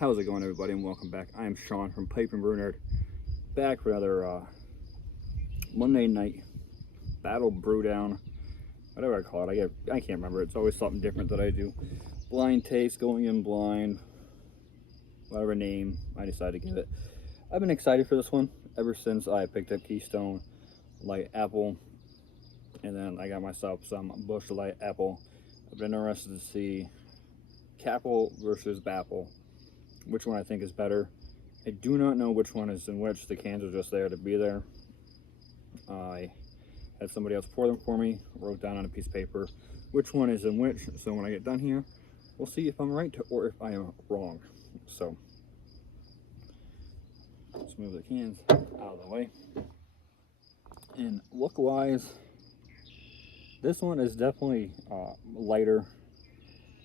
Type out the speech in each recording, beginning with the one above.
How's it going, everybody, and welcome back. I am Sean from Pipe and Brew Nerd, back for another Monday night battle brew down, whatever I call it. I can't remember. It's always something different that I do. Blind taste, going in blind, whatever name I decide to give it. I've been excited for this one ever since I picked up Keystone Light Apple, and then I got myself some Busch Light Apple. I've been interested to see Kapple versus Bapple, which one I think is better. I do not know which one is in which. The cans are just there to be there. I had somebody else pour them for me, wrote down on a piece of paper which one is in which, so when I get done here, we'll see if I'm right or if I am wrong. So, let's move the cans out of the way. And look-wise, this one is definitely lighter.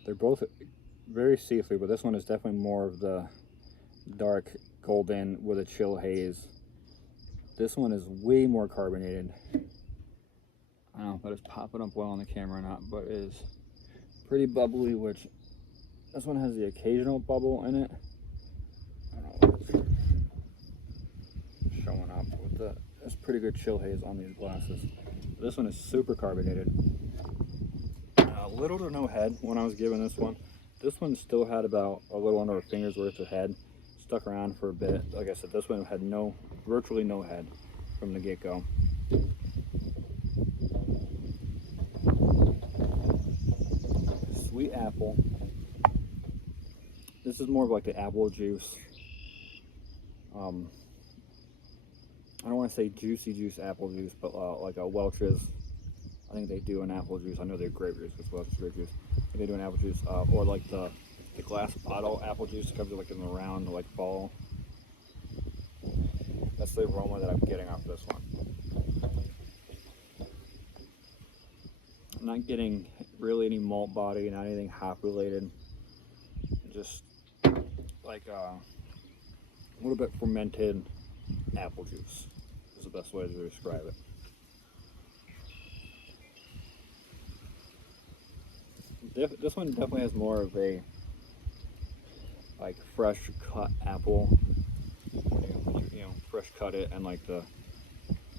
They're both very see-through, but this one is definitely more of the dark golden with a chill haze. This one is way more carbonated. I don't know if that is popping up well on the camera or not, but it is pretty bubbly, which this one has the occasional bubble in it. I don't know if it's showing up with the, there's pretty good chill haze on these glasses. This one is super carbonated. Little to no head when I was given this one. This one still had about a little under a finger's worth of head. Stuck around for a bit. Like I said, this one had virtually no head from the get-go. Sweet apple. This is more of like the apple juice. I don't want to say juicy juice apple juice, but like a Welch's. I think they do an apple juice. I know they're grape juice because Welch's grape juice. I think they do an apple juice, or like the glass bottle apple juice comes like in the round like ball. That's the aroma that I'm getting off this one. I'm not getting really any malt body, not anything hop related. Just like a little bit fermented apple juice is the best way to describe it. This one definitely has more of a like fresh cut apple. You know, fresh cut it, and like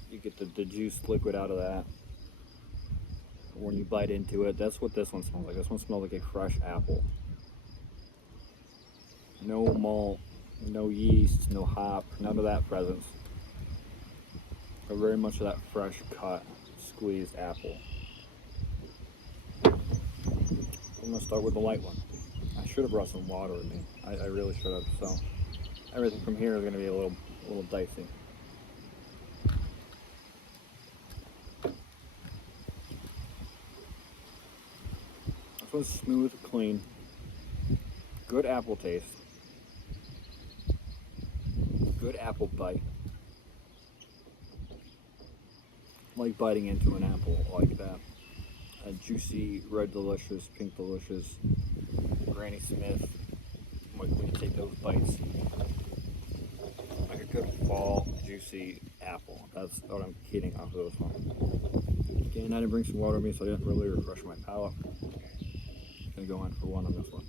you get the juice liquid out of that when you bite into it. That's what this one smells like. This one smells like a fresh apple. No malt, no yeast, no hop, none of that presence. But very much of that fresh cut, squeezed apple. I'm gonna start with the light one. I should have brought some water with me. I really should have. So everything from here is gonna be a little dicey. This one's smooth, clean, good apple taste, good apple bite. Like biting into an apple like that. A juicy red delicious, pink delicious, Granny Smith. Like when you take those bites, like a good fall juicy apple. That's what I'm getting off of this one. Again, I didn't bring some water with me, so I didn't really refresh my palate. Gonna go in for one on this one.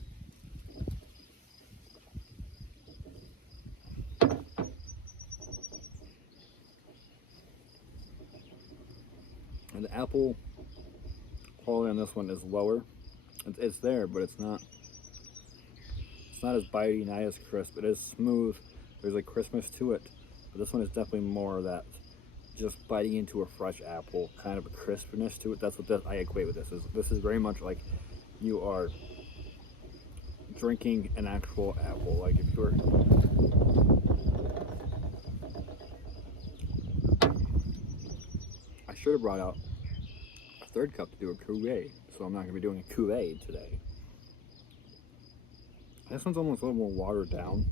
And the apple quality on this one is lower. It's there, but it's not as bitey, not as crisp. It is smooth. There's a crispness to it, but this one is definitely more of that just biting into a fresh apple, kind of a crispness to it. That's what I equate with this. This is very much like you are drinking an actual apple. Like if you're I should have brought out a third cup to do a cuvee, so I'm not going to be doing a cuvee today. This one's almost a little more watered down.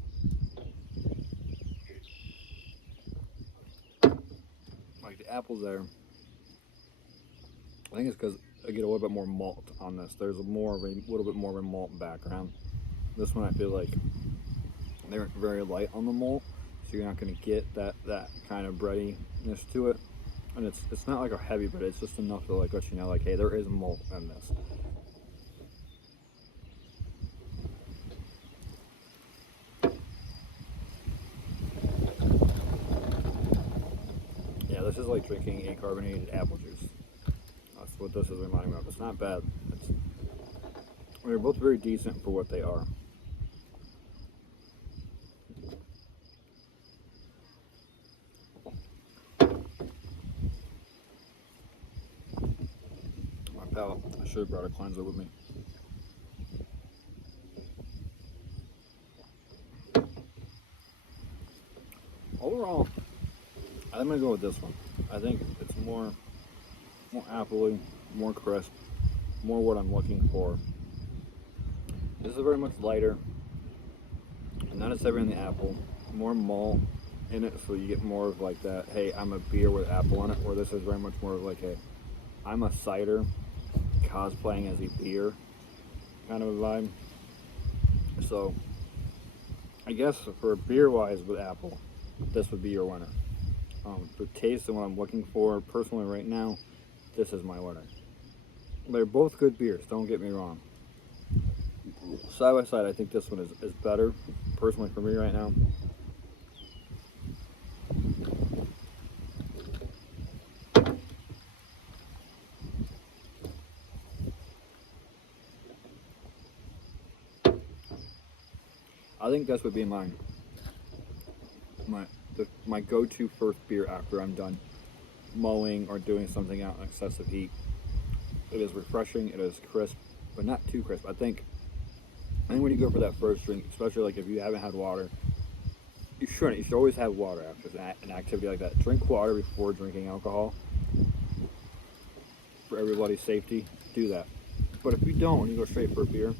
Like the apples there, I think it's because I get a little bit more malt on this. There's a little bit more of a malt background. This one I feel like they're very light on the malt, so you're not going to get that kind of breadiness to it. And it's not like a heavy, but it's just enough to like let you know, like, hey, there is malt in this. this is like drinking a carbonated apple juice. That's what this is reminding me of. It's not bad. They're both very decent for what they are. My palate. I should have brought a cleanser with me. Overall, I'm gonna go with this one. I think it's more appley, more crisp, more what I'm looking for. This is very much lighter, and not as heavy on the apple. More malt in it, so you get more of like that, hey, I'm a beer with apple in it, where this is very much more of like, hey, I'm a cider cosplaying as a beer kind of a vibe. So, I guess for beer-wise with apple, this would be your winner. For taste and what I'm looking for personally right now, this is my winner. They're both good beers, don't get me wrong. Side by side, I think this one is better, personally for me right now. I think this would be my go-to first beer after I'm done mowing or doing something out in excessive heat. It is refreshing, it is crisp, but not too crisp. I think when you go for that first drink, especially like if you haven't had water, you shouldn't. You should always have water after an activity like that. Drink water before drinking alcohol. For everybody's safety, do that. But if you don't, and you go straight for a beer,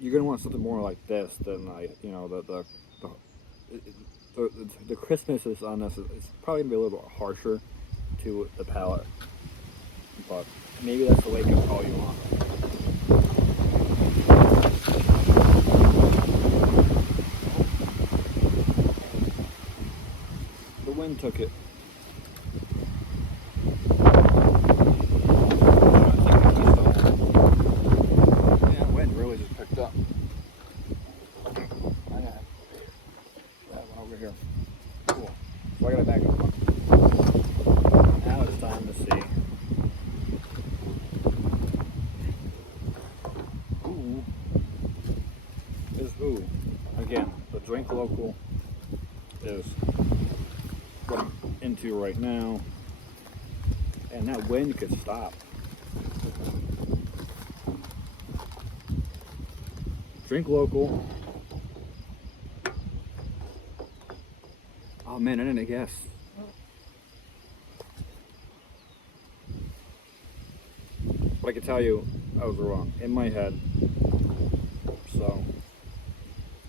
you're gonna want something more like this than like, you know, the crispness on this is probably gonna be a little bit harsher to the palate. But maybe that's the wake-up call you want. The wind took it. Yeah, wind really just picked up. I got that one over here. Cool. So I gotta back up. Now it's time to see. Ooh, again, the drink local is what I'm into right now, and that wind could stop. Drink local. Oh man, I didn't guess. But I can tell you, I was wrong in my head. So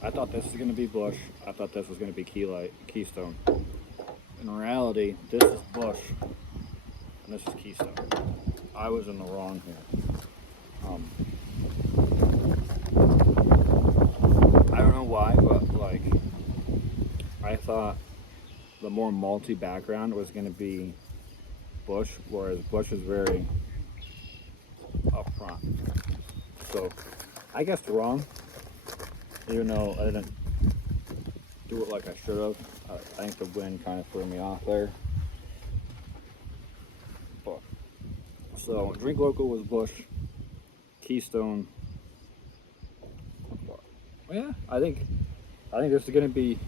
I thought this was going to be Busch. I thought this was going to be Keystone. In reality, this is Busch, and this is Keystone. I was in the wrong here. I don't know why, but like, I thought the more malty background was going to be Busch, whereas Busch is very upfront. So I guessed wrong. Even though I didn't do it like I should have. I think the wind kind of threw me off there. But, so, drink local was Busch. Keystone. Well, yeah, I think this is going to be...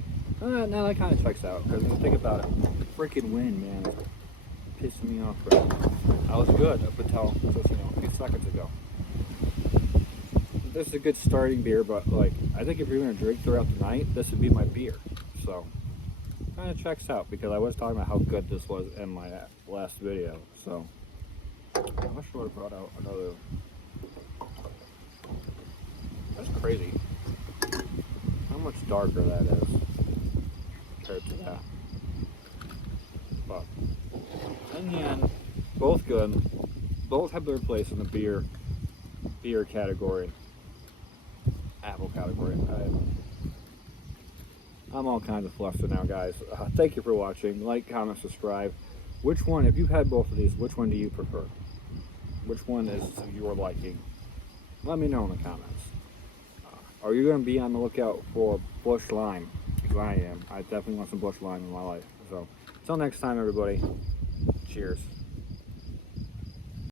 now that kind of checks out. Because when you think about it, freaking wind, man. It's pissing me off right now. I was good up until just, a few seconds ago. This is a good starting beer, but like, I think if you're going to drink throughout the night, this would be my beer. So, kind of checks out, because I was talking about how good this was in my last video. So, I wish I would have brought out another. That's crazy. How much darker that is compared to that. But, in the end, both good. Both have their place in the beer category. Apple category. I'm all kinds of flustered now, guys. Thank you for watching. Like, comment, subscribe. Which one, if you've had both of these, which one do you prefer? Which one is your liking? Let me know in the comments. Are you going to be on the lookout for Busch Lime? because I am. I definitely want some Busch lime in my life. So, until next time, everybody, cheers.